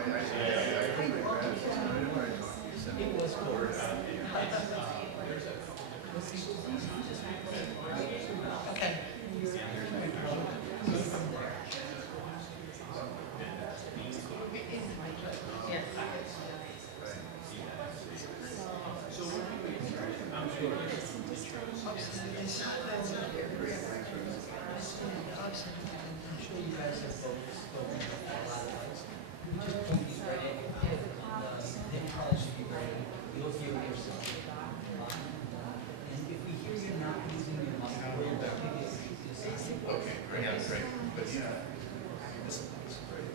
Okay. Yes. I'm sure you guys have both spoken about a lot of things. We just put these right in, they probably should be ready. You'll hear yourself. And if we hear you're not using your mic, we'll give you a sign. Okay, great, yeah, great. But yeah, this is great.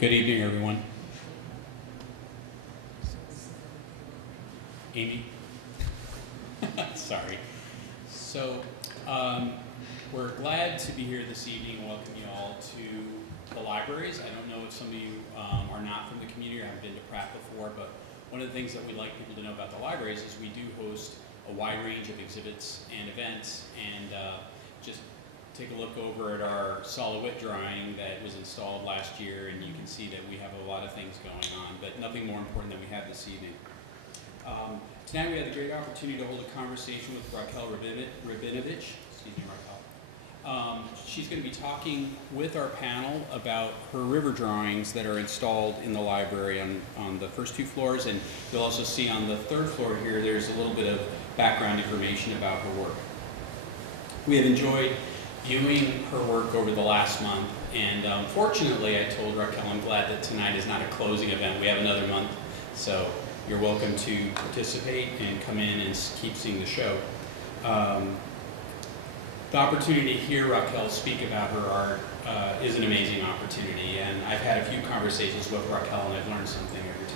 Good evening, everyone. Amy? Sorry. So, we're glad to be here this evening and welcome you all to the libraries. I don't know if some of you are not from the community or haven't been to Pratt before, but one of the things that we like people to know about the libraries is we do host a wide range of exhibits and events, and just take a look over at our solid wit drawing that was installed last year, and you can see that we have a lot of things going on, but nothing more important than we have this evening. Tonight we had the great opportunity to hold a conversation with Raquel Rabinovich. Excuse me, Raquel. She's going to be talking with our panel about her river drawings that are installed in the library on the first two floors, and you'll also see on the third floor here there's a little bit of background information about her work. We have enjoyed viewing her work over the last month, and fortunately I told Raquel I'm glad that tonight is not a closing event. We have another month, so you're welcome to participate and come in and keep seeing the show. The opportunity to hear Raquel speak about her art is an amazing opportunity, and I've had a few conversations with Raquel and I've learned something every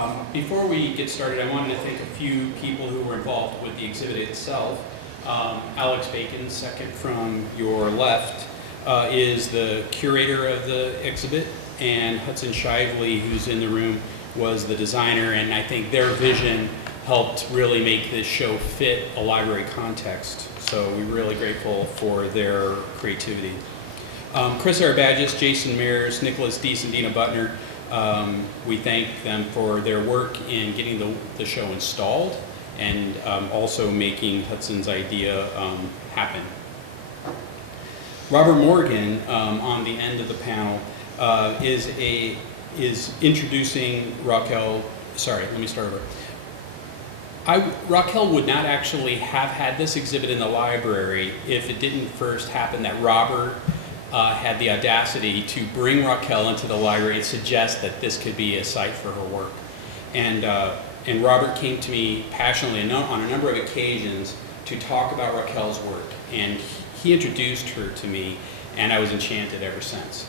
time. Before we get started, I wanted to thank a few people who were involved with the exhibit itself. Alex Bacon, second from your left, is the curator of the exhibit, and Hudson Shively, who's in the room, was the designer, and I think their vision helped really make this show fit a library context. So we're really grateful for their creativity. Chris Arabagis, Jason Mears, Nicholas Deese, and Dina Butner, we thank them for their work in getting the show installed and also making Hudson's idea happen. Robert Morgan, on the end of the panel, is introducing Raquel. Sorry, let me start over. Raquel would not actually have had this exhibit in the library if it didn't first happen that Robert had the audacity to bring Raquel into the library and suggest that this could be a site for her work. And Robert came to me passionately on a number of occasions to talk about Raquel's work, and he introduced her to me, and I was enchanted ever since.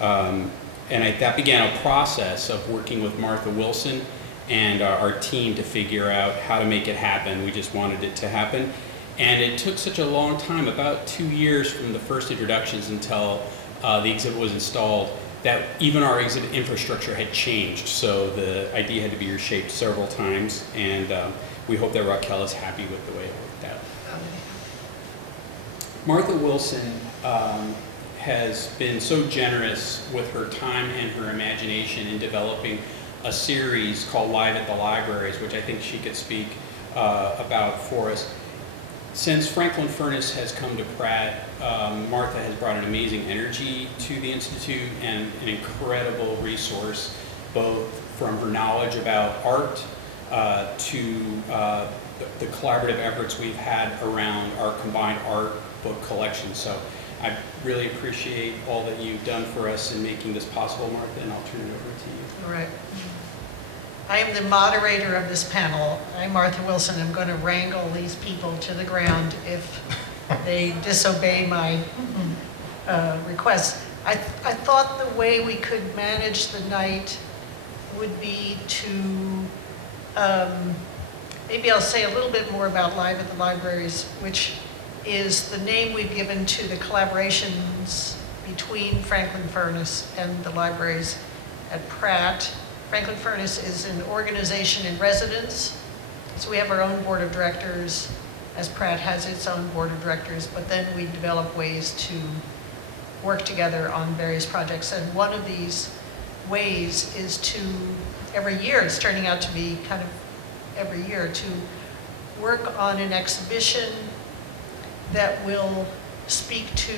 That began a process of working with Martha Wilson and our team to figure out how to make it happen. We just wanted it to happen. And it took such a long time, about 2 years from the first introductions until the exhibit was installed, that even our exhibit infrastructure had changed. So the idea had to be reshaped several times, and we hope that Raquel is happy with the way it worked out. Martha Wilson has been so generous with her time and her imagination in developing a series called Live at the Libraries, which I think she could speak about for us. Since Franklin Furness has come to Pratt, Martha has brought an amazing energy to the Institute and an incredible resource, both from her knowledge about art to the collaborative efforts we've had around our combined art book collection. So I really appreciate all that you've done for us in making this possible, Martha, and I'll turn it over to you. All right. I am the moderator of this panel. I'm Martha Wilson. I'm going to wrangle these people to the ground if they disobey my request. I thought the way we could manage the night would be to, maybe I'll say a little bit more about Live at the Libraries, which is the name we've given to the collaborations between Franklin Furness and the libraries at Pratt. Franklin Furness is an organization in residence, so we have our own board of directors, as Pratt has its own board of directors, but then we develop ways to work together on various projects. And one of these ways is to, every year, it's turning out to be kind of every year, to work on an exhibition that will speak to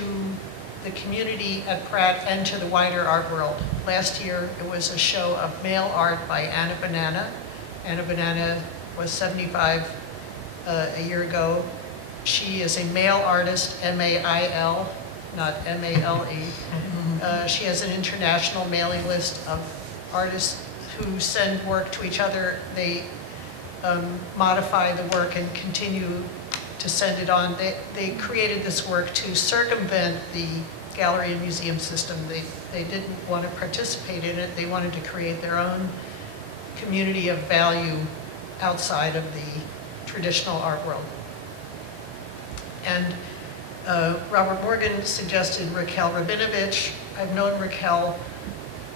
the community at Pratt and to the wider art world. Last year, it was a show of mail art by Anna Banana. Anna Banana was 75 a year ago. She is a mail artist, M-A-I-L, not M-A-L-E. She has an international mailing list of artists who send work to each other. They modify the work and continue to send it on. They created this work to circumvent the gallery and museum system. They didn't want to participate in it. They wanted to create their own community of value outside of the traditional art world. And Robert Morgan suggested Raquel Rabinovich. I've known Raquel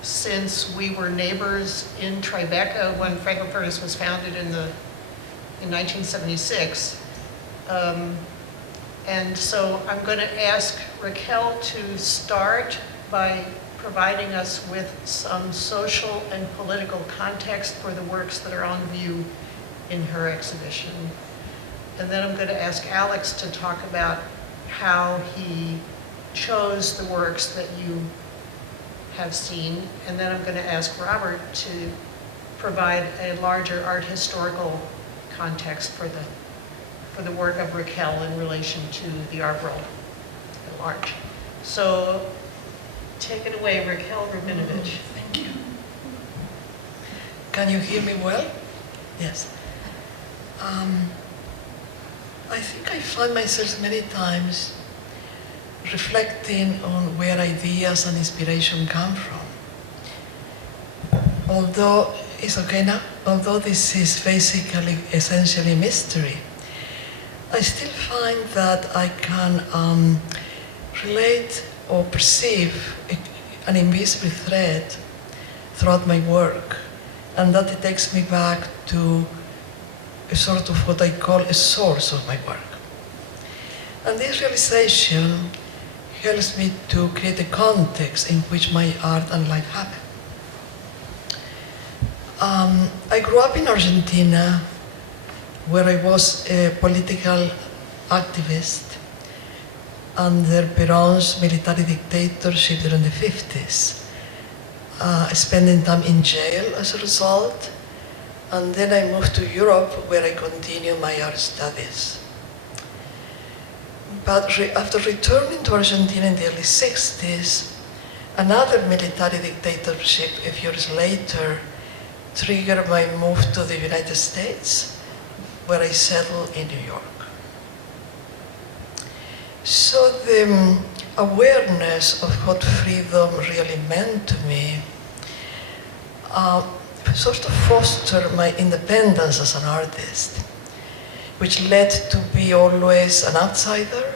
since we were neighbors in Tribeca when Franklin Furnace was founded in 1976. And so I'm going to ask Raquel to start by providing us with some social and political context for the works that are on view in her exhibition. And then I'm going to ask Alex to talk about how he chose the works that you have seen. And then I'm going to ask Robert to provide a larger art historical context for the work of Raquel in relation to the art world at large. So take it away, Raquel Rabinovich. Thank you. Can you hear me well? Yes. I think I find myself many times reflecting on where ideas and inspiration come from. Although, it's okay now? Although this is basically, essentially mystery, I still find that I can relate or perceive an invisible thread throughout my work, and that it takes me back to a sort of what I call a source of my work. And this realization helps me to create a context in which my art and life happen. I grew up in Argentina, where I was a political activist under Perón's military dictatorship during the 50s, spending time in jail as a result. And then I moved to Europe, where I continued my art studies. But after returning to Argentina in the early 60s, another military dictatorship a few years later triggered my move to the United States, where I settled in New York. So the awareness of what freedom really meant to me sort of fostered my independence as an artist, which led to be always an outsider,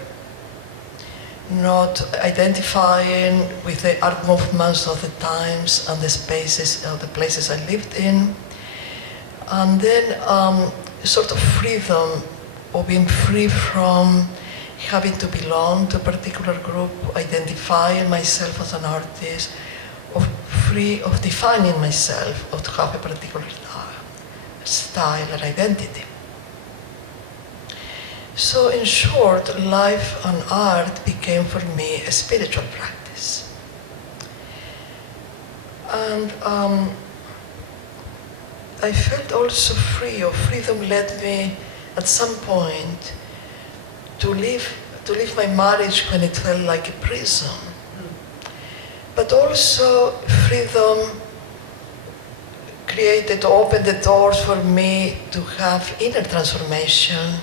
not identifying with the art movements of the times and the spaces of the places I lived in. And then sort of freedom, or being free from having to belong to a particular group, identifying myself as an artist, free of defining myself, or to have a particular style and identity. So in short, life and art became for me a spiritual practice. And I felt also free, or freedom led me at some point to leave my marriage when it felt like a prison. But also freedom opened the doors for me to have inner transformation,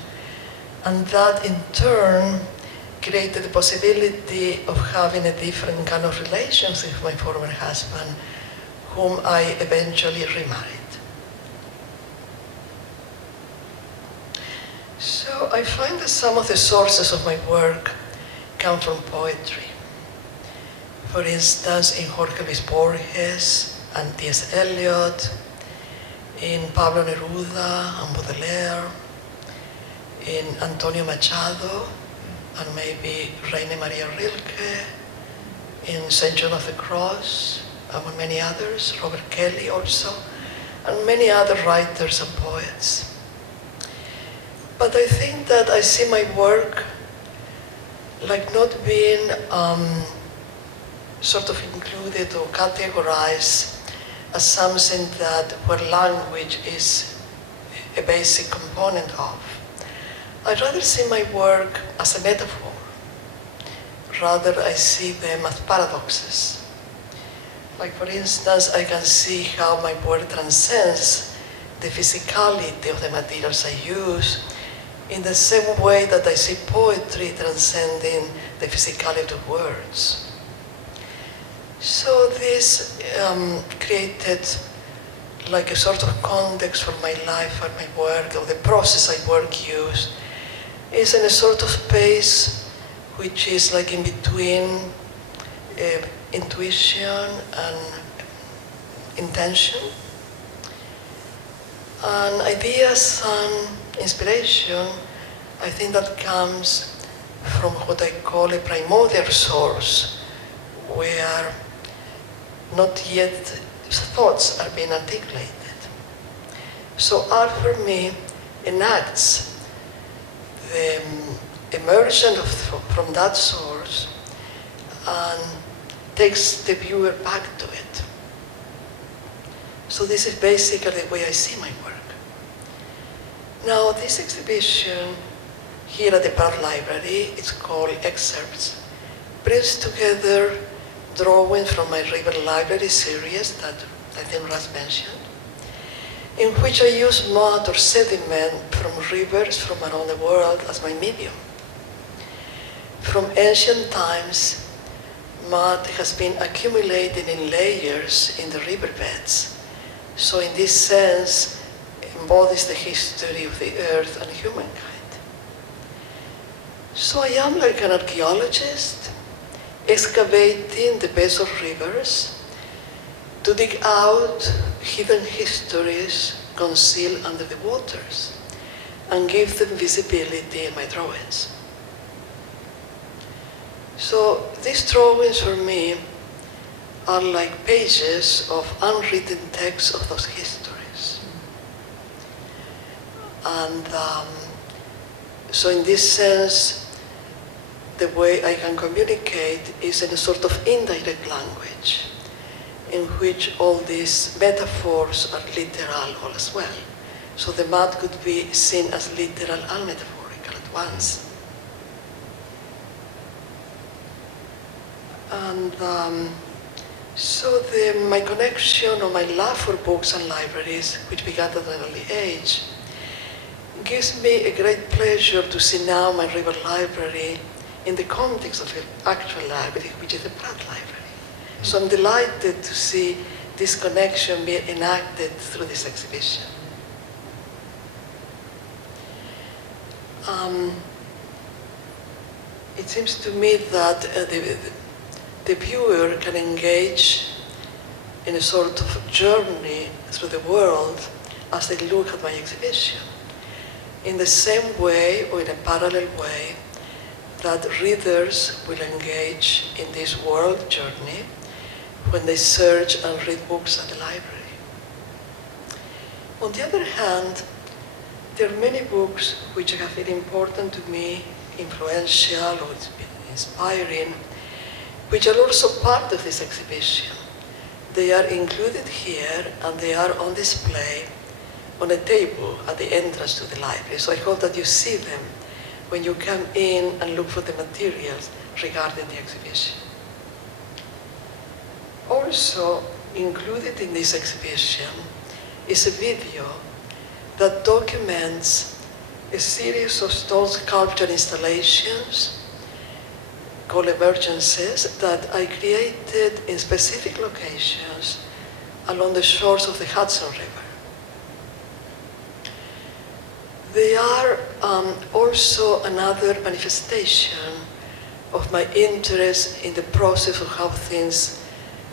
and that in turn created the possibility of having a different kind of relationship with my former husband, whom I eventually remarried. So I find that some of the sources of my work come from poetry. For instance, in Jorge Luis Borges and T.S. Eliot, in Pablo Neruda and Baudelaire, in Antonio Machado, and maybe Reine Maria Rilke, in St. John of the Cross, among many others, Robert Kelly also, and many other writers and poets. But I think that I see my work like not being sort of included or categorized as something that where language is a basic component of. I'd rather see my work as a metaphor. Rather, I see them as paradoxes. Like, for instance, I can see how my work transcends the physicality of the materials I use in the same way that I see poetry transcending the physicality of words. So this created like a sort of context for my life and my work, or the process I work use, is in a sort of space which is like in between intuition and intention, and ideas and inspiration. I think that comes from what I call a primordial source, where not yet thoughts are being articulated. So art for me enacts the emergence from that source and takes the viewer back to it. So this is basically the way I see my work. Now, this exhibition here at the Pratt Library, it's called Excerpts, brings together drawings from my River Library series that I think Russ mentioned, in which I use mud or sediment from rivers from around the world as my medium. From ancient times, mud has been accumulated in layers in the riverbeds. So in this sense, embodies the history of the earth and humankind. So I am like an archaeologist, excavating the beds of rivers to dig out hidden histories concealed under the waters and give them visibility in my drawings. So these drawings for me are like pages of unwritten text of those histories. And so in this sense, the way I can communicate is in a sort of indirect language, in which all these metaphors are literal all as well. So the mud could be seen as literal and metaphorical at once. And so my connection or my love for books and libraries, which began at an early age, gives me a great pleasure to see now my River Library in the context of an actual library, which is the Pratt Library. So I'm delighted to see this connection being enacted through this exhibition. It seems to me that the viewer can engage in a sort of journey through the world as they look at my exhibition, in the same way or in a parallel way that readers will engage in this world journey when they search and read books at the library. On the other hand, there are many books which have been important to me, influential or inspiring, which are also part of this exhibition. They are included here and they are on display on a table at the entrance to the library. So I hope that you see them when you come in and look for the materials regarding the exhibition. Also included in this exhibition is a video that documents a series of stone sculpture installations called emergencies that I created in specific locations along the shores of the Hudson River. They are also another manifestation of my interest in the process of how things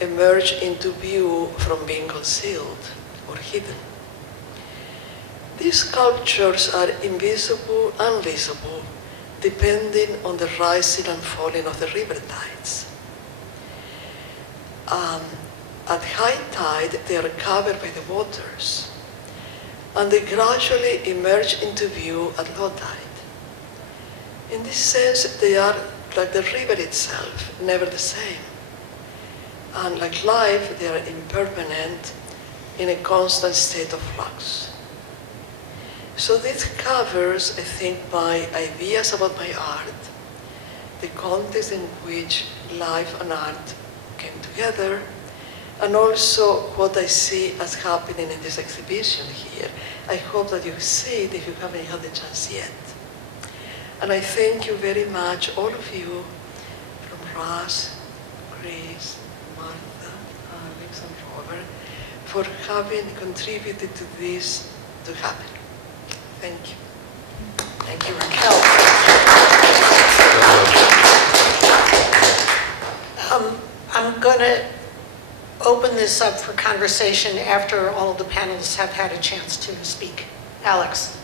emerge into view from being concealed or hidden. These sculptures are invisible and visible, depending on the rising and falling of the river tides. At high tide, they are covered by the waters, and they gradually emerge into view at low tide. In this sense, they are like the river itself, never the same. And like life, they are impermanent, in a constant state of flux. So this covers, I think, my ideas about my art, the context in which life and art came together, and also what I see as happening in this exhibition here. I hope that you see it if you haven't had the chance yet. And I thank you very much, all of you, from Russ, Chris, Martha, Alex, and Robert, for having contributed to this to happen. Thank you. Thank you, Raquel. I'm going to open this up for conversation after all of the panelists have had a chance to speak. Alex.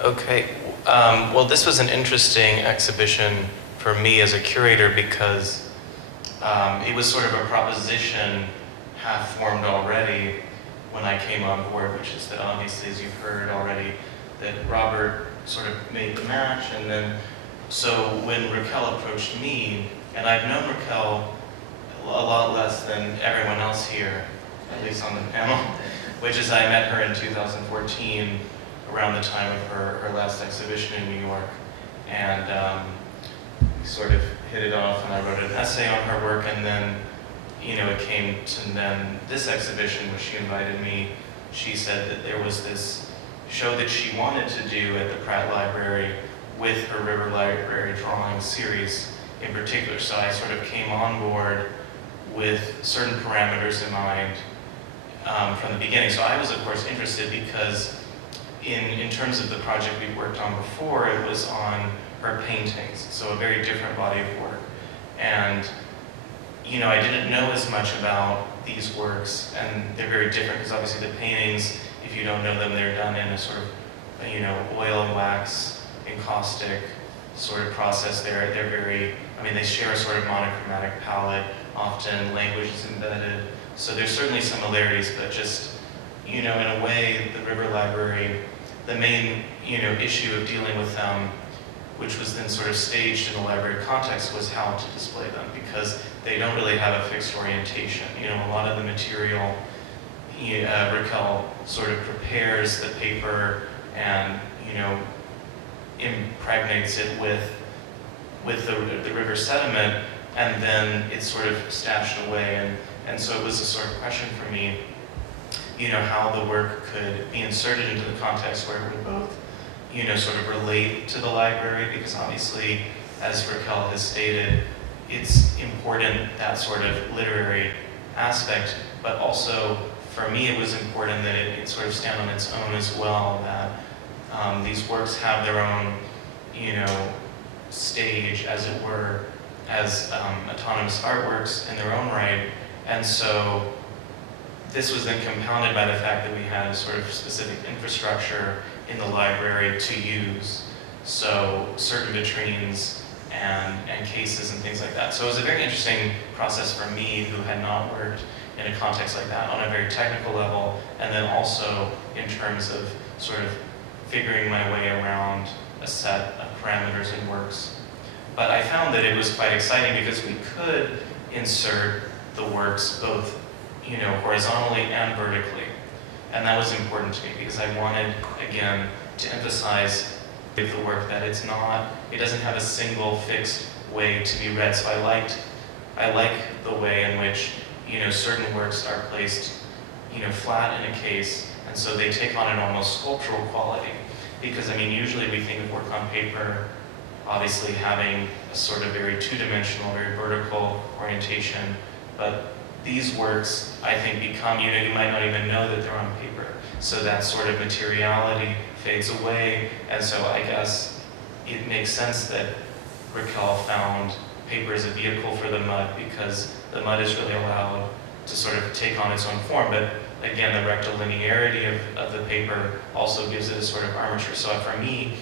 Okay. Well, this was an interesting exhibition for me as a curator because it was sort of a proposition half formed already when I came on board, which is that obviously, as you've heard already, that Robert sort of made the match, and then so when Raquel approached me, and I've known Raquel a lot less than everyone else here, at least on the panel, which is I met her in 2014 around the time of her last exhibition in New York, and we sort of hit it off, and I wrote an essay on her work, and then it came to then this exhibition where she invited me. She said that there was this show that she wanted to do at the Pratt Library with her River Library drawing series in particular. So I sort of came on board with certain parameters in mind from the beginning. So I was, of course, interested because in terms of the project we worked on before, it was on her paintings, so a very different body of work. And I didn't know as much about these works, and they're very different because obviously the paintings, if you don't know them, they're done in a sort of, oil and wax, encaustic sort of process. They're very, they share a sort of monochromatic palette, often language is embedded. So there's certainly similarities, but just, in a way, the River Library, the main, issue of dealing with them, which was then sort of staged in a library context, was how to display them, because they don't really have a fixed orientation. A lot of the material, Raquel sort of prepares the paper and, impregnates it with the river sediment, and then it's sort of stashed away. And so it was a sort of question for me, how the work could be inserted into the context where it would both, sort of relate to the library, because obviously, as Raquel has stated, it's important, that sort of literary aspect, but also for me it was important that it sort of stand on its own as well, that these works have their own, stage, as it were, as autonomous artworks in their own right. And so this was then compounded by the fact that we had a sort of specific infrastructure in the library to use, so certain vitrines and cases and things like that. So it was a very interesting process for me, who had not worked in a context like that, on a very technical level, and then also in terms of sort of figuring my way around a set of parameters and works. But I found that it was quite exciting because we could insert the works both, horizontally and vertically. And that was important to me because I wanted, again, to emphasize with the work that it doesn't have a single fixed way to be read. So I like the way in which, certain works are placed, flat in a case, and so they take on an almost sculptural quality. Because, usually we think of work on paper obviously having a sort of very two-dimensional, very vertical orientation, but these works, I think, become, you might not even know that they're on paper. So that sort of materiality fades away, and so I guess it makes sense that Raquel found paper as a vehicle for the mud, because the mud is really allowed to sort of take on its own form. But again, the rectilinearity of the paper also gives it a sort of armature. So for me,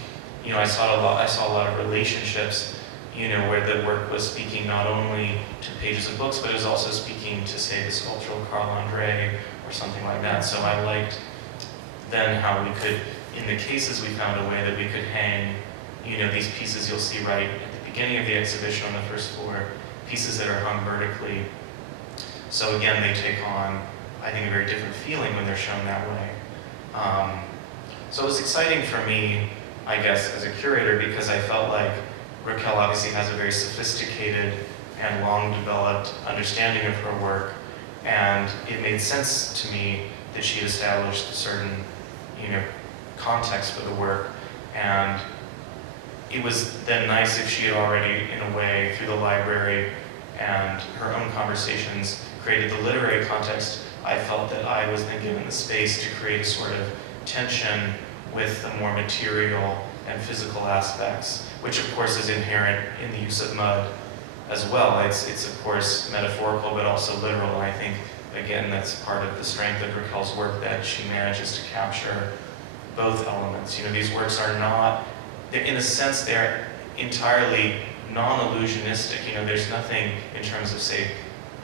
you know, I saw a lot of relationships, you know, where the work was speaking not only to pages of books, but it was also speaking to, say, the sculptural Carl Andre or something like that. So I liked then how we could, in the cases, we found a way that we could hang, you know, these pieces you'll see right at the beginning of the exhibition on the first floor, pieces that are hung vertically. So again, they take on, I think, a very different feeling when they're shown that way. So it was exciting for me, I guess, as a curator, because I felt like Raquel obviously has a very sophisticated and long-developed understanding of her work, and it made sense to me that she established a certain, you know, context for the work. And it was then nice if she had already, in a way, through the library and her own conversations, created the literary context. I felt that I was then given the space to create a sort of tension with the more material and physical aspects, which of course is inherent in the use of mud as well. It's of course metaphorical, but also literal. And I think, again, that's part of the strength of Raquel's work, that she manages to capture both elements. You know, these works are not, in a sense, they're entirely non-illusionistic. You know, there's nothing in terms of, say,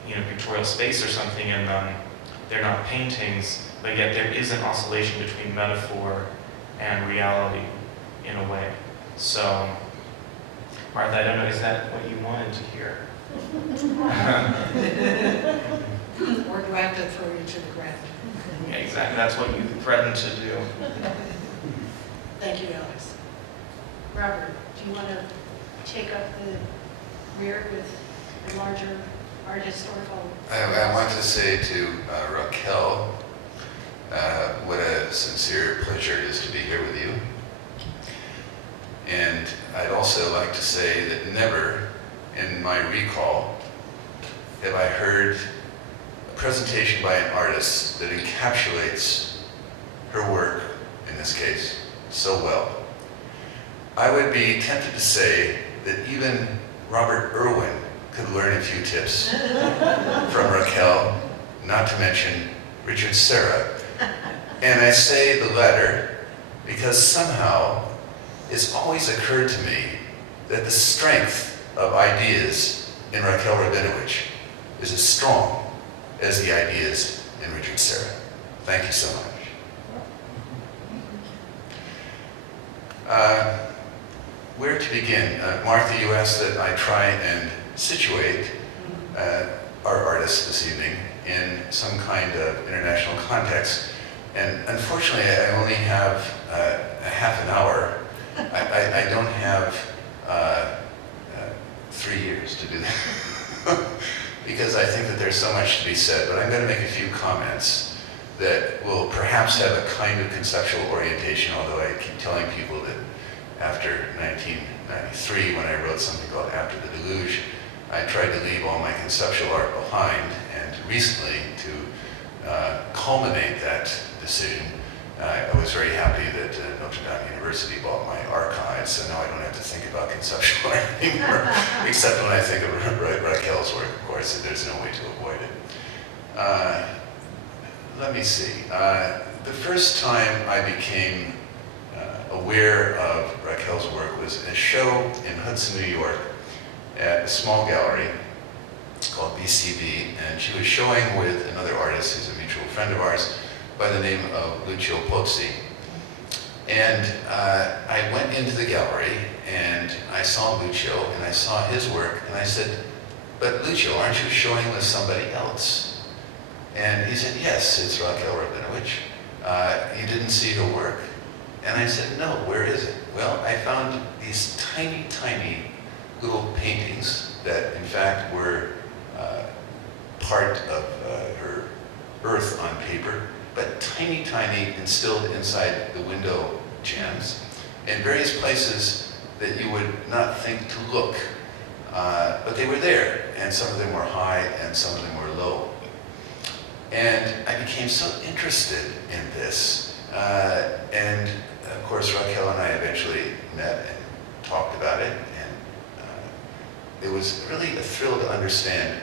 you know, pictorial space or something in them. They're not paintings, but yet there is an oscillation between metaphor and reality in a way. So, Martha, I don't know, is that what you wanted to hear? Or do I have to throw you to the ground? Yeah, exactly, that's what you threatened to do. Thank you, Alex. Robert, do you want to take up the rear with the larger art historical? I want to say to Raquel, what a sincere pleasure it is to be here with you. And I'd also like to say that never in my recall have I heard a presentation by an artist that encapsulates her work, in this case, so well. I would be tempted to say that even Robert Irwin could learn a few tips from Raquel, not to mention Richard Serra. And I say the latter because somehow it's always occurred to me that the strength of ideas in Raquel Rabinowitz is as strong as the ideas in Richard Serra. Thank you so much. Where to begin? Martha, you asked that I try and situate our artists this evening in some kind of international context. And unfortunately, I only have a half an hour. I don't have 3 years to do that. Because I think that there's so much to be said, but I'm going to make a few comments that will perhaps have a kind of conceptual orientation, although I keep telling people that after 1993, when I wrote something called After the Deluge, I tried to leave all my conceptual art behind, and recently, to culminate that decision, I was very happy that Notre Dame University bought my archives, so now I don't have to think about conceptual art anymore, except when I think of Raquel's work, of course, there's no way to avoid it. Let me see. The first time I became aware of Raquel's work was in a show in Hudson, New York, at a small gallery called BCB, and she was showing with another artist who's a mutual friend of ours by the name of Lucio Pozzi. And I went into the gallery and I saw Lucio and I saw his work and I said, "But Lucio, aren't you showing with somebody else?" And he said, "Yes, it's Raquel Rabinowitz. You didn't see her work?" And I said, "No, where is it?" Well, I found these tiny, tiny little paintings that in fact were part of her earth on paper, but tiny, tiny, instilled inside the window jambs in various places that you would not think to look. But they were there, and some of them were high and some of them were low. And I became so interested in this. And of course, Raquel and I eventually met and talked about it. And it was really a thrill to understand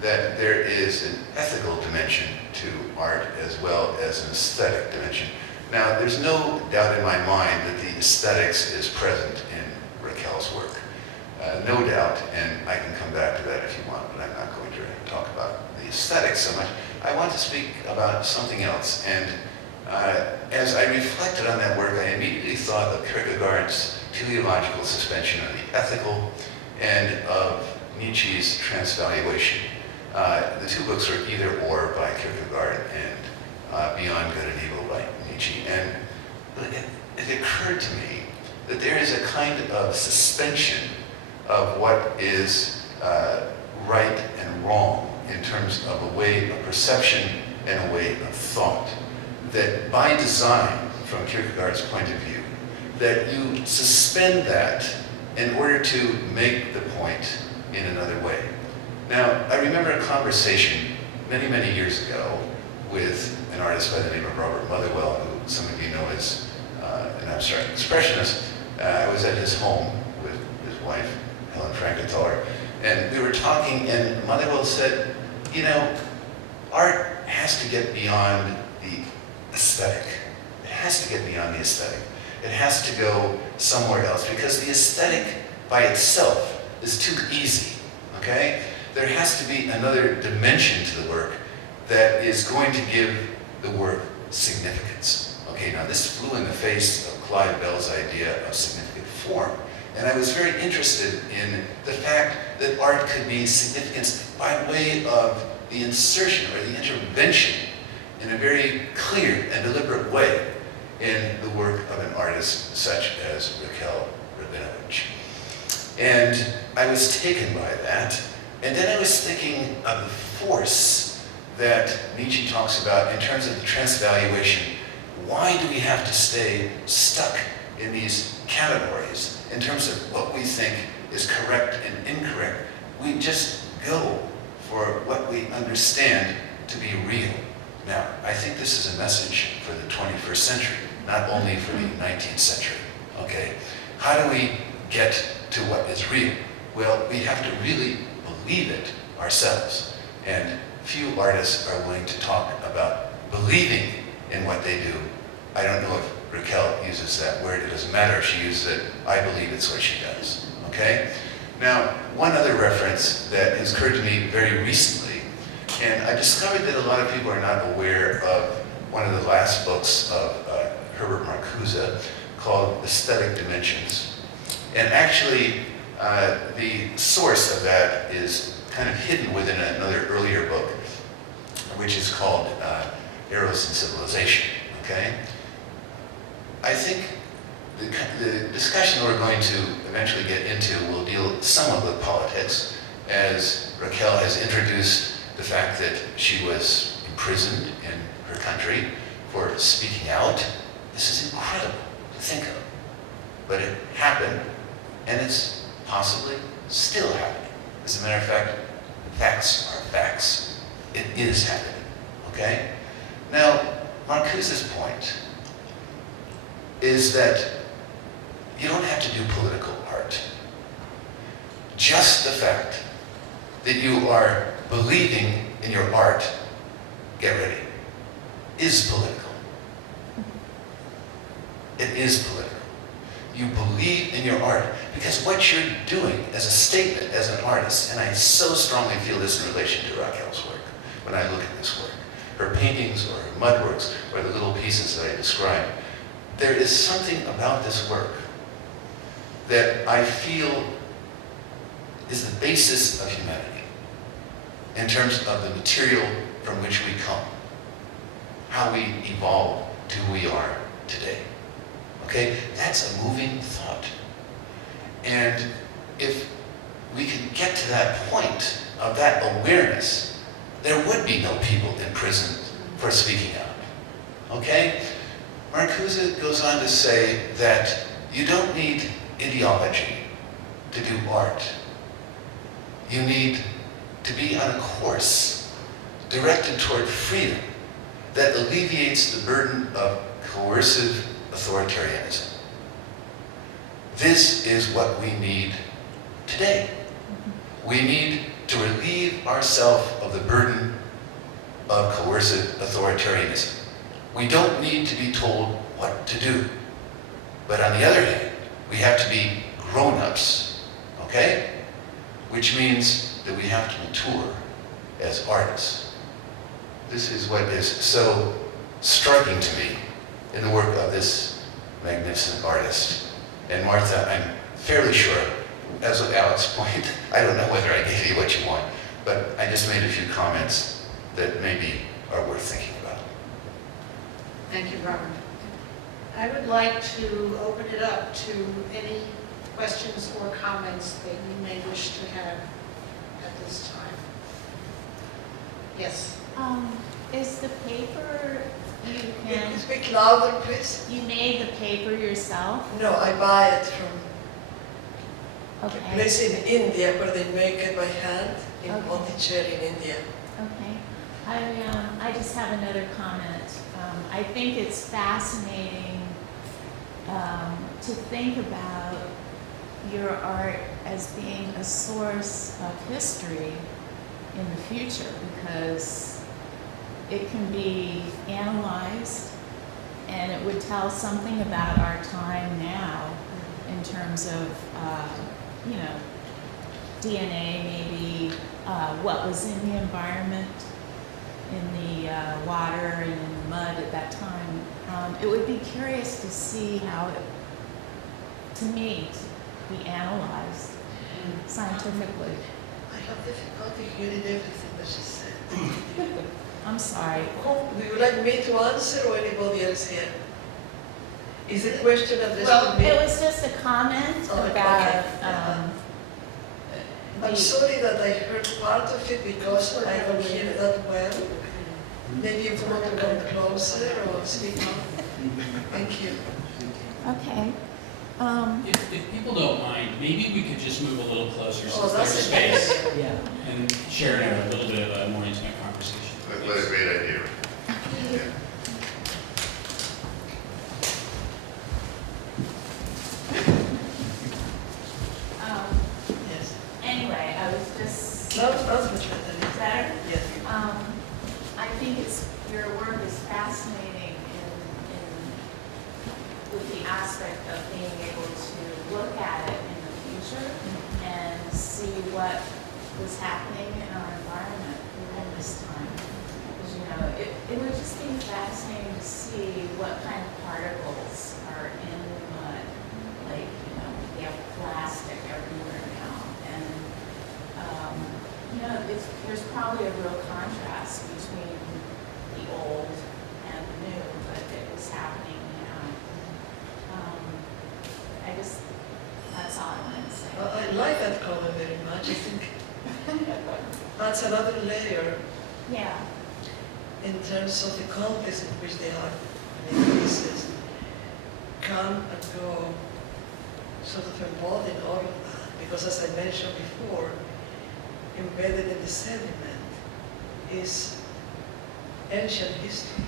that there is an ethical dimension to art as well as an aesthetic dimension. Now, there's no doubt in my mind that the aesthetics is present in Raquel's work. No doubt, and I can come back to that if you want, but I'm not going to talk about the aesthetics so much. I want to speak about something else, and as I reflected on that work, I immediately thought of Kierkegaard's teleological suspension of the ethical and of Nietzsche's transvaluation. The two books are Either Or by Kierkegaard and Beyond Good and Evil by Nietzsche. And it occurred to me that there is a kind of suspension of what is right and wrong in terms of a way of perception and a way of thought. That by design, from Kierkegaard's point of view, that you suspend that in order to make the point in another way. Now, I remember a conversation many, many years ago with an artist by the name of Robert Motherwell, who some of you know as an abstract expressionist. I was at his home with his wife, Helen Frankenthaler, and we were talking, and Motherwell said, you know, art has to get beyond the aesthetic. It has to get beyond the aesthetic. It has to go somewhere else, because the aesthetic by itself is too easy, okay? There has to be another dimension to the work that is going to give the work significance. Okay, now this flew in the face of Clive Bell's idea of significant form. And I was very interested in the fact that art could be significance by way of the insertion or the intervention in a very clear and deliberate way in the work of an artist such as Raquel Rabinovich. And I was taken by that. And then I was thinking of the force that Nietzsche talks about in terms of the transvaluation. Why do we have to stay stuck in these categories in terms of what we think is correct and incorrect? We just go for what we understand to be real. Now, I think this is a message for the 21st century, not only for the 19th century, okay? How do we get to what is real? Well, we have to really believe it ourselves. And few artists are willing to talk about believing in what they do. I don't know if Raquel uses that word. It doesn't matter if she uses it. I believe it's what she does, okay? Now, one other reference that has occurred to me very recently, and I discovered that a lot of people are not aware of one of the last books of Herbert Marcuse called Aesthetic Dimensions. And actually, the source of that is kind of hidden within another earlier book, which is called Eros and Civilization, okay? I think the discussion we're going to eventually get into will deal somewhat with politics, as Raquel has introduced the fact that she was imprisoned in her country for speaking out. This is incredible to think of, but it happened, and it's possibly still happening. As a matter of fact, facts are facts. It is happening, okay? Now, Marcuse's point is that you don't have to do political art. Just the fact that you are believing in your art, get ready, is political. It is political. You believe in your art because what you're doing as a statement, as an artist, and I so strongly feel this in relation to Raquel's work, when I look at this work, her paintings or her mud works or the little pieces that I described, there is something about this work that I feel is the basis of humanity in terms of the material from which we come, how we evolve to who we are today. Okay? That's a moving thought. And if we can get to that point of that awareness, there would be no people in prison for speaking out. Okay? Marcuse goes on to say that you don't need ideology to do art. You need to be on a course directed toward freedom that alleviates the burden of coercive authoritarianism. This is what we need today. We need to relieve relieve ourselves of the burden of coercive authoritarianism. We don't need to be told what to do. But on the other hand, we have to be grown-ups, okay? Which means that we have to mature as artists. This is what is so striking to me in the work of this magnificent artist. And Martha, I'm fairly sure, as Alex pointed, I don't know whether I gave you what you want, but I just made a few comments that maybe are worth thinking about. Thank you, Robert. I would like to open it up to any questions or comments that you may wish to have at this time. Yes. Is the paper you Can can, you speak louder, please? you made the paper yourself? No, I buy it from a Okay, place in India where they make it by hand in Okay. Pondicherry in India. okay. I just have another comment. I think it's fascinating to think about your art as being a source of history in the future, because it can be analyzed and it would tell something about our time now in terms of, you know, DNA maybe, what was in the environment, in the water and in the mud at that time. It would be curious to see how it, to me, to be analyzed scientifically. I have difficulty hearing everything that she said. I'm sorry. Do you like me to answer or anybody else here? Is the question addressed Well, to me? It was just a comment Oh, okay. about, I'm the, sorry that I heard part of it because I don't hear that well. Maybe you want to come closer or speak up. Thank you. okay. If people don't mind, maybe we could just move a little closer Oh, since there's that's space a Yeah. and share a little bit of a more intimate conversation. What a great idea. Yeah. Yes. Anyway, I was just, That's much better. better? Yes. I think your work is fascinating with the aspect of being able to look at it in the future and see what was happening in our environment within this time. Because, you know, it would just be fascinating to see what kind of particles are in the mud. Like, you know, we have plastic everywhere now. And, you know, there's probably a real contrast between the old and the new, but it was happening now. That's all I wanted to say. I like that comment very much. I think that's another layer Yeah, in terms of the context in which they are. Many pieces come and go, sort of embodying all of that. Because as I mentioned before, embedded in the sediment is ancient history.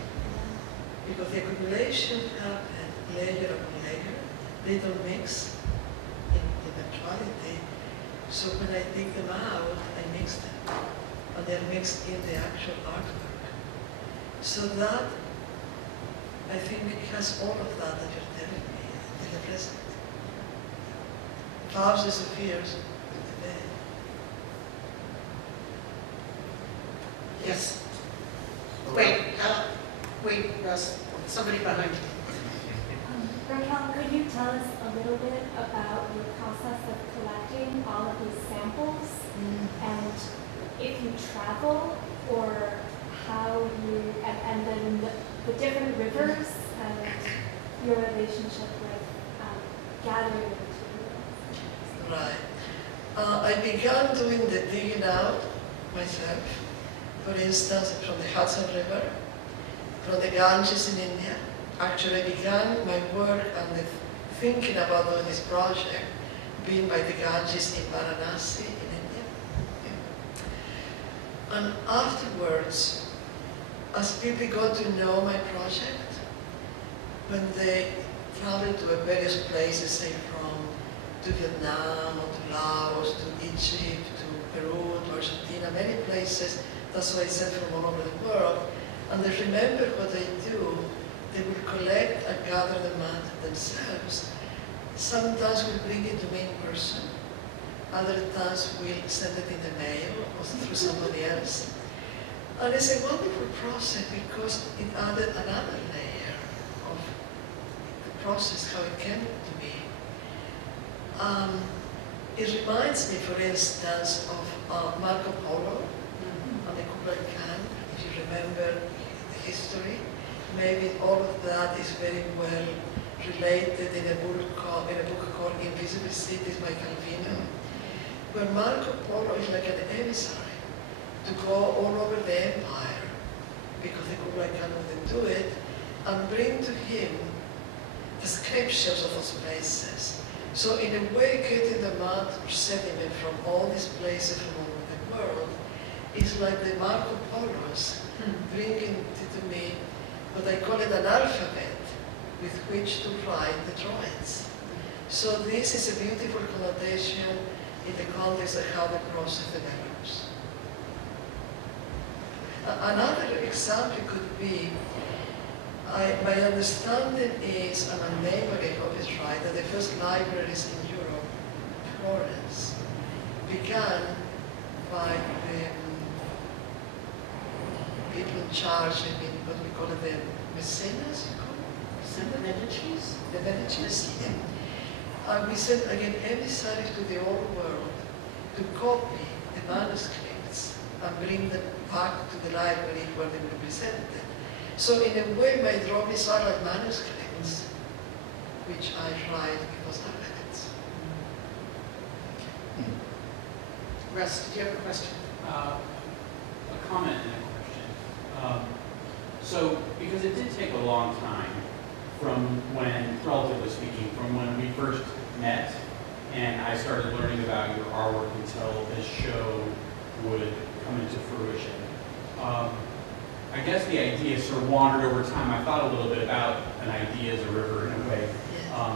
Because the accumulation happened layer upon layer, they don't mix in eventuality. So when I dig them out, I mix them. And they're mixed in the actual artwork. So that, I think it has all of that that you're telling me in the present. Thousands of years today. Yes. Wait, Russ, somebody behind you. Raquel, could you tell us a little bit about your process of collecting all of these samples and if you travel or how you, and then the different rivers and your relationship with gathering the materials? Right. I began doing the digging out myself. For instance, from the Hudson River, from the Ganges in India. Actually, I began my work and the thinking about doing this project being by the Ganges in Varanasi in India. And afterwards, as people got to know my project, when they traveled to various places, say to Vietnam, or to Laos, to Egypt, to Peru, to Argentina, many places, places. That's why I said from all over the world. And they remember what they do. They will collect and gather the mud themselves. Sometimes we'll bring it to me in person. Other times we'll send it in the mail or through somebody else. And it's a wonderful process because it added another layer of the process, how it came to me. It reminds me, for instance, of Marco Polo and the Kublai Khan. If you remember the history, maybe all of that is very well related in a book called Invisible Cities by Calvino, where Marco Polo is like an emissary to go all over the empire, because the Kublai Khan wouldn't do it, and bring to him descriptions of those places. So in a way, getting the mud or sediment from all these places from all over the world is like the Marco Polos bringing to me what I call it an alphabet with which to write the drawings. So this is a beautiful connotation in the context of how the process develops. Another example could be, my understanding is, and my memory of it right, that the first libraries in Europe, Florence, began by the people in charge, what we call it, the Mecenas, The Medicis? the Medicis. And we sent again emissaries to the old world to copy the manuscripts and bring them back to the library where they were presented. So in a way, my drawings are like manuscripts, which I write with those alphabets. Russ, did you have a question? A comment and a question. So, because it did take a long time from when, relatively speaking, from when we first met and I started learning about your artwork until this show would come into fruition. I guess the idea sort of wandered over time. I thought a little bit about an idea as a river in a way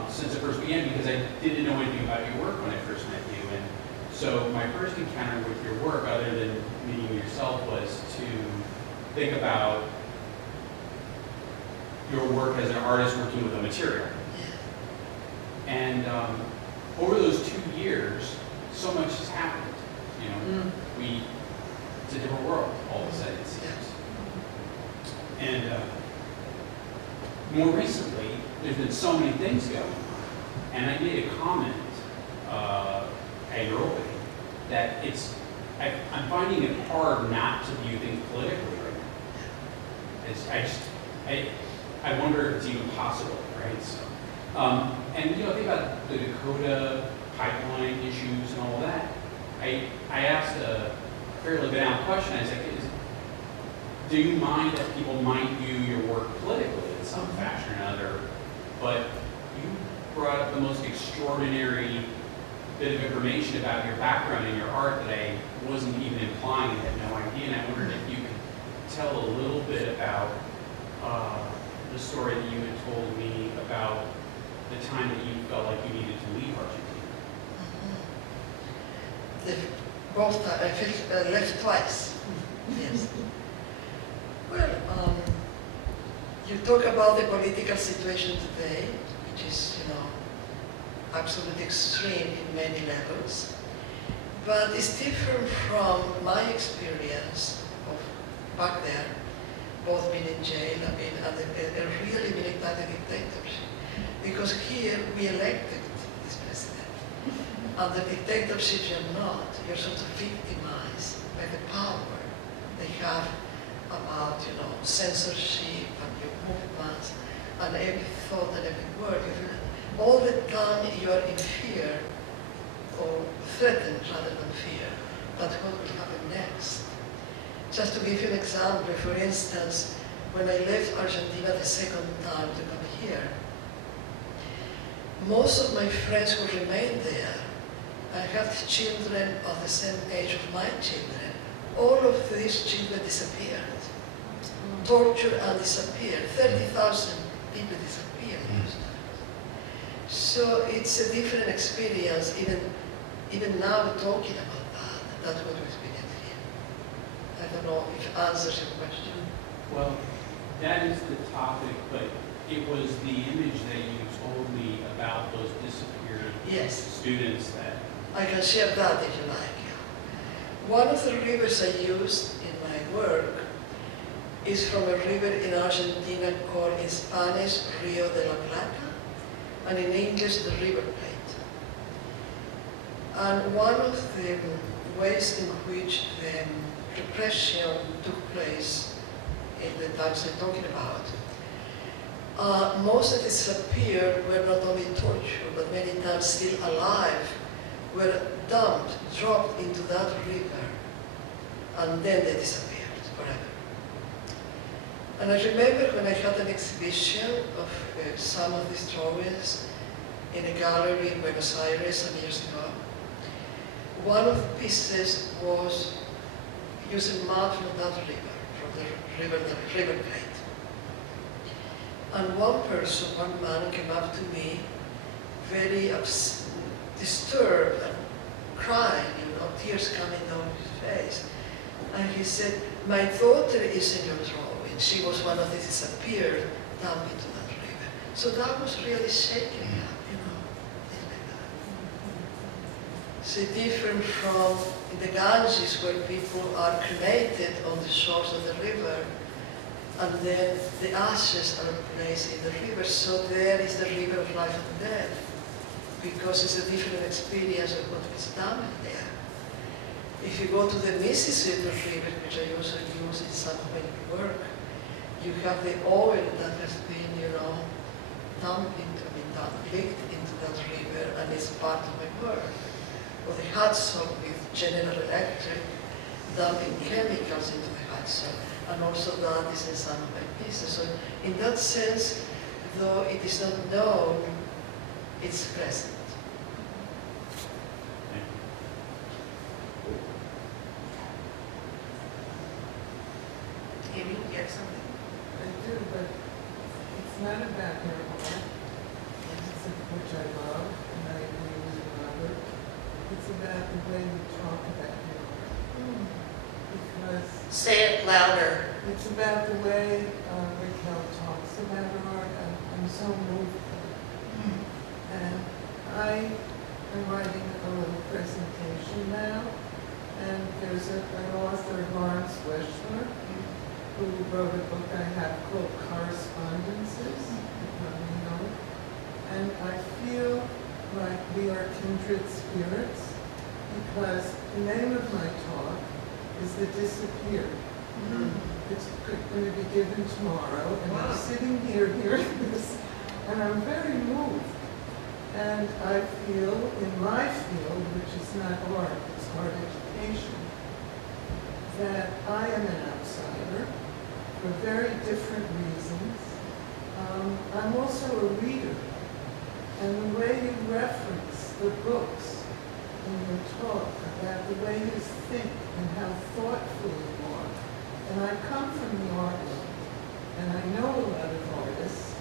since it first began, because I didn't know anything about your work when I first met you. And so my first encounter with your work, other than meeting yourself, was to think about your work as an artist working with a material. And over those 2 years, so much has happened. You know, it's a different world all of a sudden, it seems. And more recently, there's been so many things going on. And I made a comment at your opening that I'm finding it hard not to view things politically right now. I wonder if it's even possible, right? So, and you know, think about the Dakota pipeline issues and all that. I asked a fairly banal question. I was like, do you mind that people might view your work politically in some fashion or another? But you brought up the most extraordinary bit of information about your background and your art that I wasn't even implying. I had no idea, and I wondered if you could tell a little bit about the story that you had told me about the time that you felt like you needed to leave Argentina. Both times, I felt left twice. Yes. Well, you talk about the political situation today, which is, you know, absolutely extreme in many levels. But it's different from my experience of back there, both being in jail and being under a really military dictatorship. Because here we elected this president. Under dictatorship you're not. You're sort of victimized by the power they have about, you know, censorship and your movements and every thought and every word. You feel all the time you are in fear or threatened rather than fear that what will happen next. Just to give you an example, for instance, when I left Argentina the second time to come here, most of my friends who remained there, I had children of the same age of my children. All of these children disappeared, tortured and disappeared. 30,000 people disappeared. So it's a different experience, even now talking about that. That's what we experienced here. answers your question. Well, that is the topic, but it was the image that you told me about those disappeared Yes. students that, I can share that if you like. One of the rivers I used in my work is from a river in Argentina called in Spanish Rio de la Plata, and in English the River Plate. And one of the ways in which the repression took place in the times I'm talking about, most of the disappeared were not only tortured, but many times still alive, were dumped, dropped into that river, and then they disappeared forever. And I remember when I had an exhibition of some of these drawings in a gallery in Buenos Aires some years ago. One of the pieces was using mud from that river, the River Plate. And one person, one man came up to me, very disturbed and crying, tears coming down his face. And he said, "My daughter is in your drawing. She was one of the disappeared down into that river." So that was really shaking me up, things like that. So different from in the Ganges, where people are cremated on the shores of the river, and then the ashes are placed in the river. So there is the river of life and death, because it's a different experience of what is done there. If you go to the Mississippi River, which I also use in some of my work, you have the oil that has been, leaked into that river, and it's part of my work. Or the Hudson with General Electric dumping chemicals into the Hudson, and also that is in some of my pieces. So in that sense, though it is not known, it's present. Amy, you have something? I do, but it's not about your art, which I love, and I agree with Robert. It's about the way you talk about your art. Because Say it louder. it's about the way Raquel talks about her art. I'm so moved by it. And I am writing a little presentation now, and there's an author, Lawrence Weschler, who wrote a book I have called Correspondences, you probably know. And I feel like we are kindred spirits, because the name of my talk is The Disappeared. It's going to be given tomorrow, and I'm sitting here hearing this, and I'm very moved. And I feel in my field, which is not art, it's art education, that I am an outsider for very different reasons. I'm also a reader, and the way you reference the books in your talk about the way you think and how thoughtful you are. And I come from the art world, and I know a lot of artists,